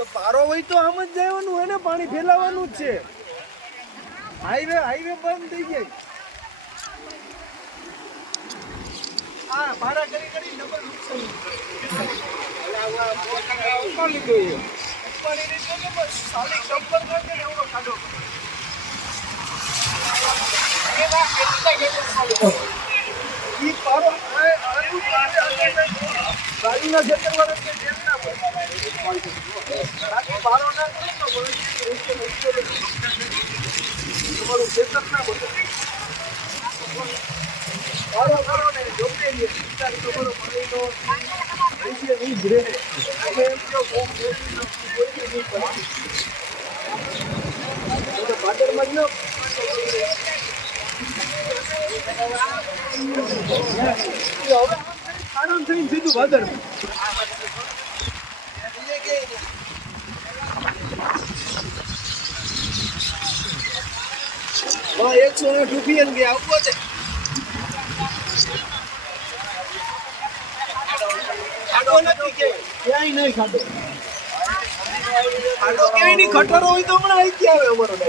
તો પારો હોય તો આમ જ જવાનું હોય ને, પાણી ફેલાવાનું જ છે. હાઈવે બંધ થઈ જાય. હા, ભાડા કરી ડબલ નુકસાન. ઉપાડી લીધો સાલી ચંપલ નાખે ને એવડો ખાડો. ઈ પારો ગાડીના ખેતરમાં પારો ના તમારું ખેતર ના બધું પારો કરો ને જોકે તમારો પાણીનો નહીં જ રહે. એમ જો ભાદરમાં જ આરામ થઈને સીધું ભાદર. હા, 108 રૂપિયા ગયા આવવો છે. ખાડો નથી ક્યાંય નહીં. ખાડો ક્યાંય નહીં. ખટરો હોય તો હમણાં આવી ગયા આવે અમારો ડાયરેક્ટ.